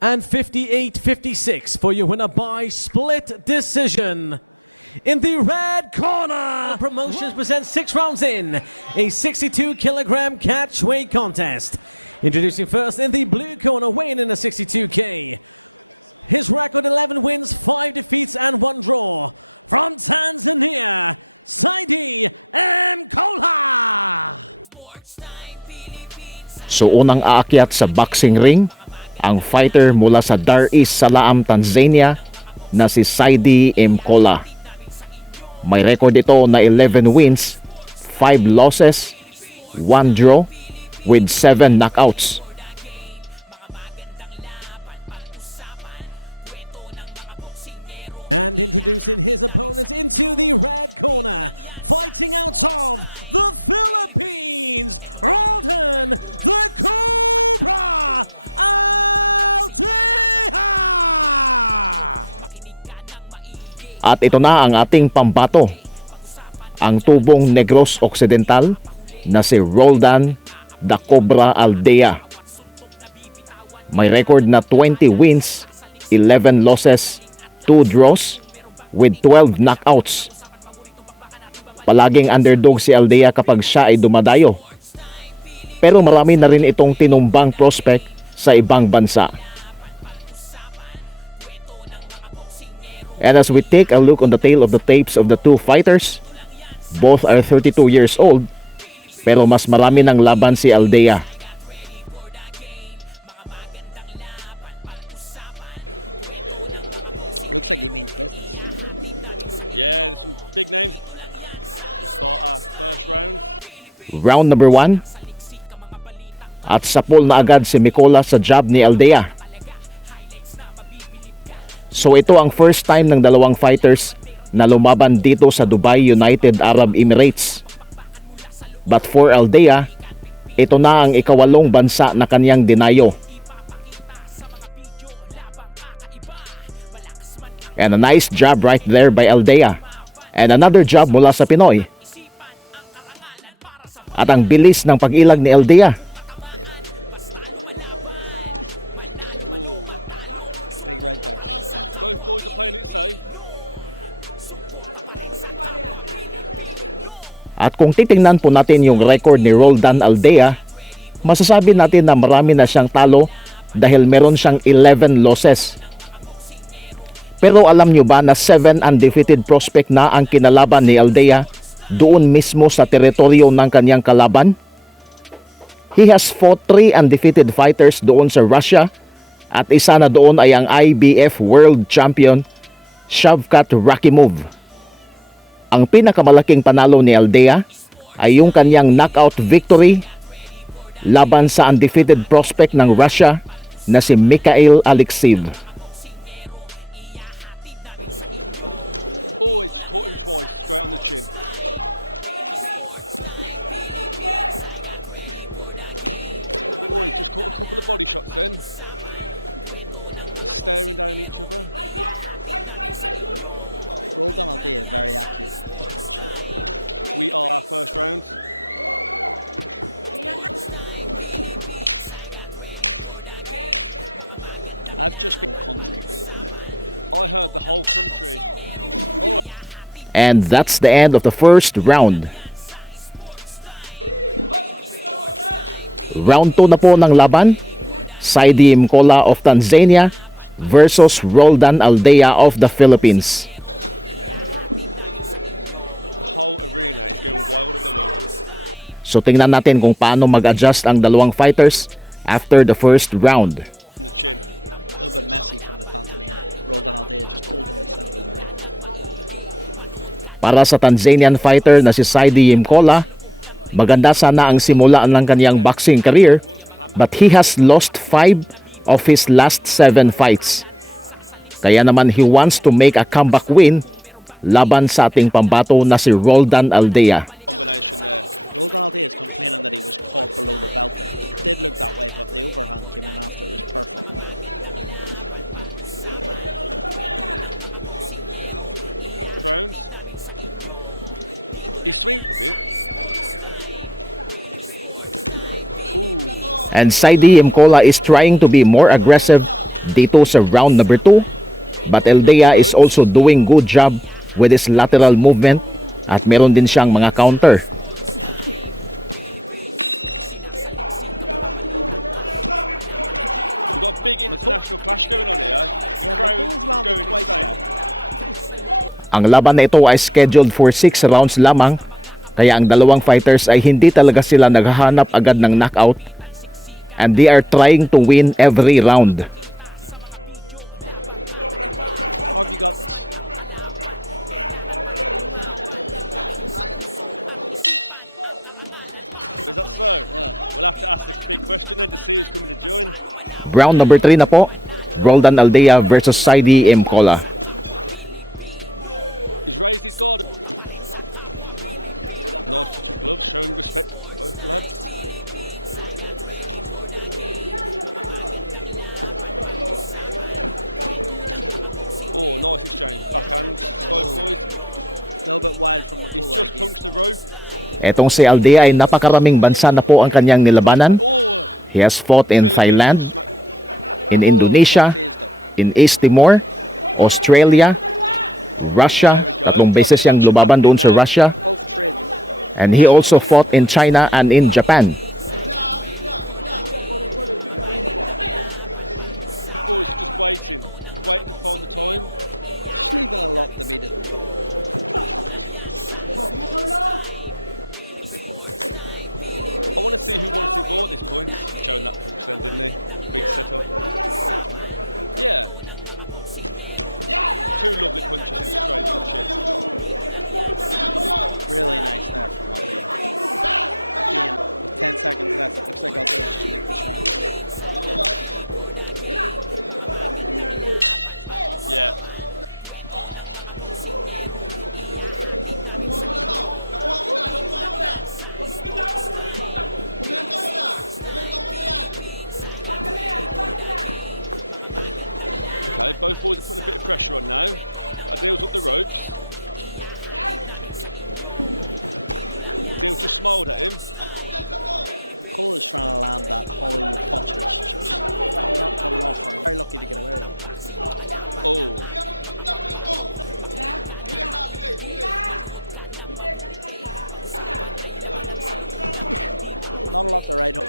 And 58-56 for your winner by split decision. In the red corner, Promotions presents 6 rounds in a 62-kilogram catch weight contest. Introducing first in the blue corner, weighing in a 62K. His record 11 wins, 5 defeats, and 1 draw. From Tanzania, Saidi Mkola. So unang aakyat sa boxing ring, ang fighter mula sa Dar es Salaam, Tanzania na si Saidi Mkola. May record ito na 11 wins, 5 losses, 1 draw with 7 knockouts. And introducing his opponents into the red corner, fighting out of the Philippines, Roldan the Cobra Aldea! At ito na ang ating pambato, ang tubong Negros Occidental na si Roldan the Cobra Aldea. May record na 20 wins, 11 losses, 2 draws with 12 knockouts. Palaging underdog si Aldea kapag siya ay dumadayo. Pero marami na rin itong tinumbang prospect sa ibang bansa. And as we take a look on the tale of the tapes of the two fighters, both are 32 years old, pero mas marami ng laban si Aldea. Looks like he means business. Yeah, there's some big names. We'll start our first round. Round number 1. At sapol na agad si Mkola sa jab ni Aldea. So ito ang first time ng dalawang fighters na lumaban dito sa Dubai, United Arab Emirates. But for Aldea, ito na ang ikawalong bansa na kanyang dinayo. And a nice jab right there by Aldea. And another jab mula sa Pinoy. At ang bilis ng pag-ilag ni Aldea. Ooh. Big right there. Both boys are playing it safe. At kung titingnan po natin yung record ni Roldan Aldea, masasabi natin na marami na siyang talo dahil meron siyang 11 losses. Pero alam nyo ba na 7 undefeated prospect na ang kinalaban ni Aldea doon mismo sa teritoryo ng kanyang kalaban? He has fought 3 undefeated fighters doon sa Russia at isa na doon ay ang IBF World Champion Shavkat Rakhimov. Ang pinakamalaking panalo ni Aldea ay yung kanyang knockout victory laban sa undefeated prospect ng Russia na si Mikhail Alekseev. Oh, it's caught him twice, straight on the chin. Oh, he just caught a couple of body shots then. Staring down each other. Roldan Aldea very accurate. We are our first round. I've just been country. I heard the whole country. And that's the end of the first round. Round 2 na po ng laban. Saidi Mkola of Tanzania versus Roldan Aldea of the Philippines. The whole arena is going wild at the moment. So tingnan natin kung paano mag-adjust ang dalawang fighters after the first round. On the chin. A little bit messy from the Tanzanian. Roldan Aldea just holding the center of the ring. Para sa Tanzanian fighter na si Saidi Mkola, maganda sana ang simulaan ng kanyang boxing career, but he has lost 5 of his last 7 fights. Kaya naman he wants to make a comeback win laban sa ating pambato na si Roldan Aldea. Combination there. Roldan Aldea is complaining that he was caught below the belt there. It did look that way, but the overhand came in after. It was perfect. Rounds. He swings a bit. Ooh. And Saidi Mkola is trying to be more aggressive dito sa round number 2. But Aldea is also doing good job with his lateral movement at meron din siyang mga counter. We've got a big international clash going on here. The crowd's going insane. Ang laban na ito ay scheduled for 6 rounds lamang, kaya ang dalawang fighters ay hindi talaga sila naghahanap agad ng knockout, and they are trying to win every round. How have you got this? Is that so? Yeah. We'll have to ask the big question then to see who's coming to join. Round number 3 na po, Roldan Aldea versus Saidi Mkola. He's raised his guard. Nice touch of gloves, showing respect to both lads. Oh, nice exchange. Backhand, both boys. A little bit wild from He's McCullough just again. punched the rope. Etong si Aldea ay napakaraming bansa na po ang kanyang nilabanan. Oh, He has fought in Thailand, in Oh, Indonesia, some phase though. in East Timor, Australia, Russia. There we go. Tatlong beses siyang lumaban doon sa Russia. Both trade. And he also fought in China and in Japan. boys are just waiting to find the time. Just leaving a lot to be the. I want to see who wants it more at this point. Showing that punch then, didn't he? Big setup. Yeah. Two lovely punches in straight to the chin. Really nice there from Aldea. Again, with 10 seconds left, it looks like Aldea just nicked this round. Yeah. Okay, both boys are putting a bit of pressure on now. Adil's up the ropes. Adil just smiled at him. Cole is trying to land that Hollywood punch, and it's just not coming off for him. Very lucky to get away with it. Oh. Not a lot to ride on.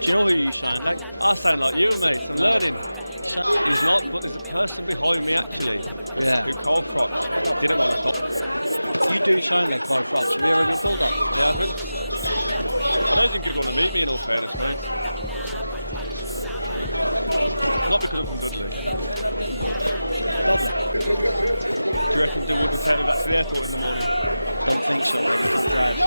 Do you know who you sound like? I sound like you, mate. I'm learning. So- He's not, but there's a person behind me actually Yeah. who Carl Froch didn't want to stop. You do sound like Carl Froch. Have you ever been pulled up? They haven't. I don't think you'd want to meet me in all fairness, mate. Not because I'm from Dudley. Dudley? Do you reckon they would take me back to the airport in the morning? Don't think so, mate. You can't drive.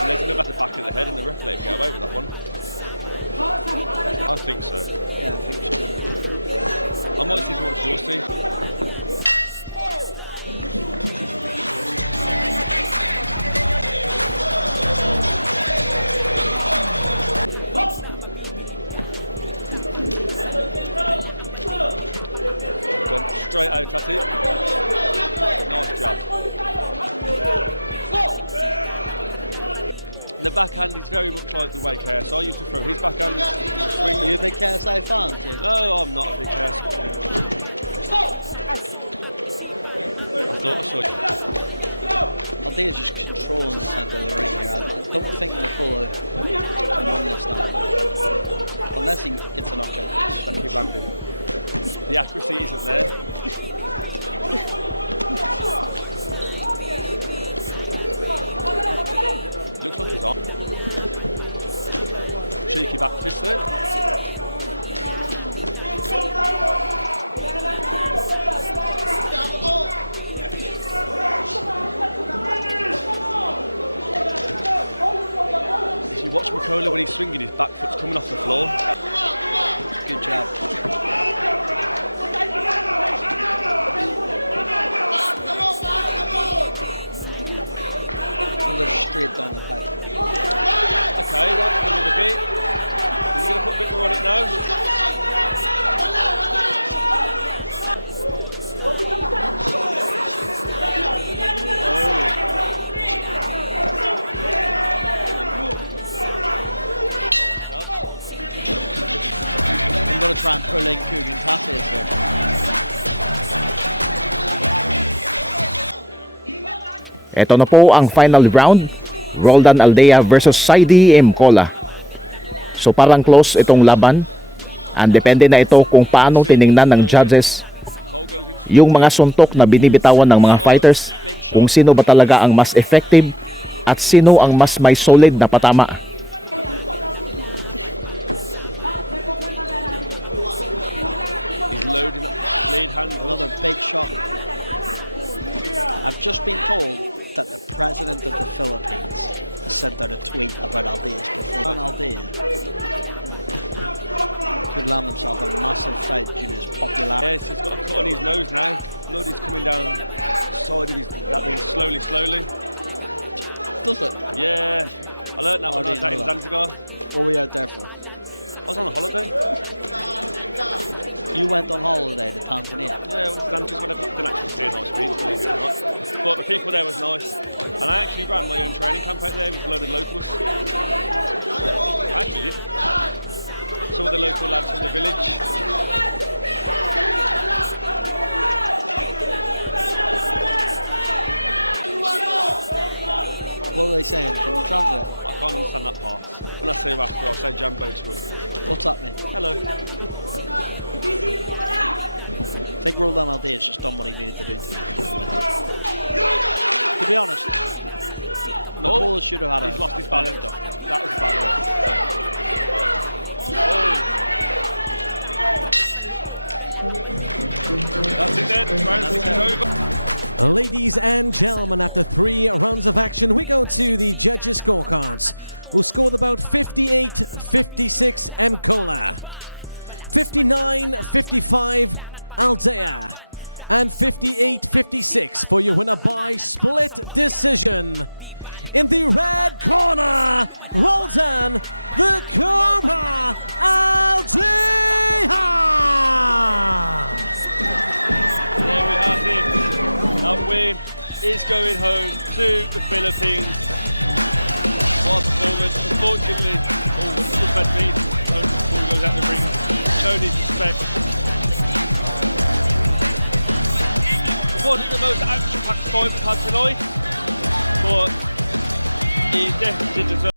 And there's him at the back of the head and the ref let him get away with that one. I think so. Yeah, I think so. I might see if he wants your team. Gone straight out at it. Nice jab. The backhand is very much like the way KSI used to throw his backhand. Swing. Are you a big KSI fan, too? No, I'm not a big KSI. I thought I saw it. Aldea is just controlling the centre of the ring here. I don't think McCullough can win this now. Unless he gets a knockout. That keep landing. The accuracy isn't there. Looks like he's on. Cheeky back fist there. If you watch McCullough when he's swinging, his back foot's coming off the floor. Good job. And they're straight down the pipe. Okay, that's going a bit. Are you going to put a bit more on it now? got to try and pull in Kugan Cassius here. Ito na po ang final round, Roldan Aldea versus Saidi Mkola. So parang close itong laban. And depende na ito kung paano tiningnan ng judges Cole goes in. yung mga suntok na binibitawan ng mga fighters, kung sino ba talaga ang mas effective at sino ang mas may solid na patama. He's loading up lead hand. Another big shot. I've just been told that the president of the Philippines has sent out a tweet about Aldea's performance. Aldea could land himself a massive fight due to his popularity. Yes, he's got a cut on his nose now. Blood is coming down side of his. That means slowly. Does it? Yeah, I learnt that Oh, when I was I out in didn't know Zanzibar. What were you out there for? I was on a holiday. You went on holiday to Tanzania. Yeah, I went to Zanzibar. Whatever. Didn't actually see a nice beach, believe it or not. But the people there was nice, and I actually ran my own training camp out there with a load of locals. I actually did. Some of the local lads from the village. What are they saying? Can you translate? I can't understand that part. When I see him after, I'll say Jambo to him. What's that mean? Hello. I think Roldan Aldea's just done what he needed to do to me. To be honest, Mkola should have had He's lost his balance. That was balance. That's it then. Round 6 is over. Ladies and gentlemen, after 3 rounds of action, we go to the judges' scorecards, who scored about 58-56 Mkola, 59-55 Aldea, and 58-56 for your winner by split decision. In the red corner, Roldan the Cobra Aldea! There we have it. That win is going home to the Philippines. What a performance. Unfortunately, just had me before he goes out the ring, showed his respect. Wasn't the most action-packed fight we've had tonight, but he definitely deserves